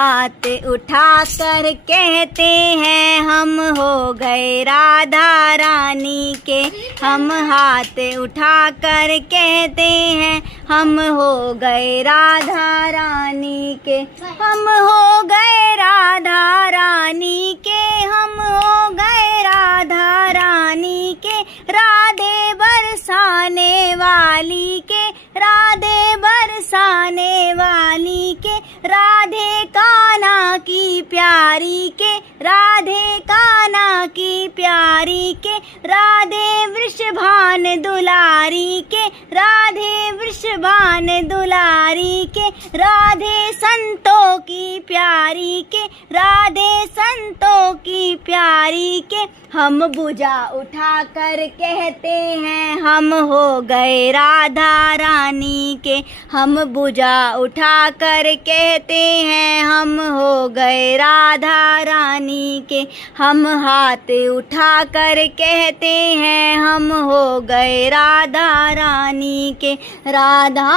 हाथ उठाकर कहते हैं हम हो गए राधा रानी के। हम हाथ उठाकर कहते हैं हम हो गए राधा रानी के। हम हो गए राधा रानी के। हम हो गए राधा रानी के। राधे बरसाने वाली के। राधे बरसाने वाली के। राधे कान्हा की प्यारी के। राधे कान्हा की प्यारी के। राधे वृषभान दुलारी के। राधे वृषभान दुलारी के। राधे संतों की प्यारी के। राधे संतों की प्यारी के। हम भुजा उठाकर कहते हैं हम हो गए राधा रानी के। हम भुजा उठाकर कहते हैं हम हो गए राधा रानी के। हम हाथ उठाकर कहते हैं हम हो गए राधा रानी के। राधा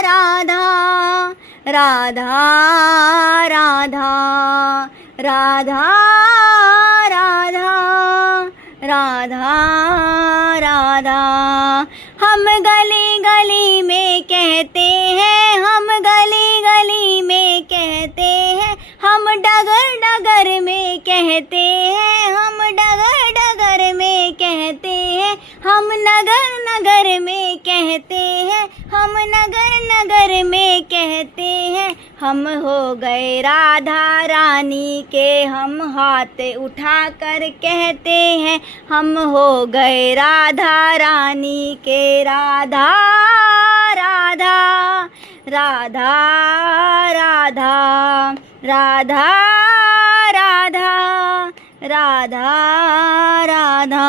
राधा राधा राधा राधा राधा राधा राधा। हम गली गली में कहते हैं। हम गली गली में कहते हैं। हम डगर डगर में कहते हैं। हम डगर डगर में कहते हैं। हम नगर नगर में कहते हैं। हम नगर नगर में कहते हैं हम हो गए राधा रानी के। हम हाथ उठाकर कहते हैं हम हो गए राधा रानी के। राधा राधा राधा राधा राधा राधा राधा राधा।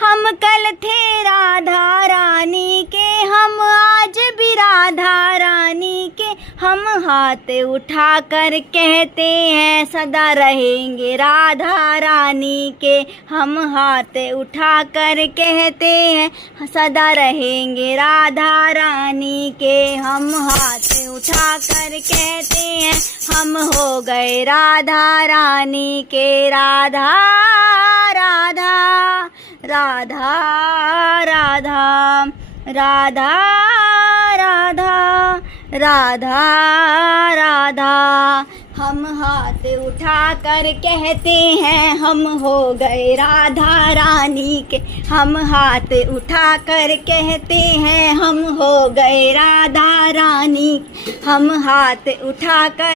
हम कल थे राधा रानी के। हम आज भी राधा रानी के। हम हाथ उठाकर कहते हैं सदा रहेंगे राधा रानी के। हम हाथ उठाकर कहते हैं सदा रहेंगे राधा रानी के। हम हाथ उठाकर कहते हैं हम हो गए राधा रानी के। राधा राधा राधा राधा राधा राधा राधा राधा। हम हाथ उठाकर कहते हैं हम हो गए राधा रानी के। हम हाथ उठाकर कहते हैं हम हो गए राधा रानी। हम हाथ उठाकर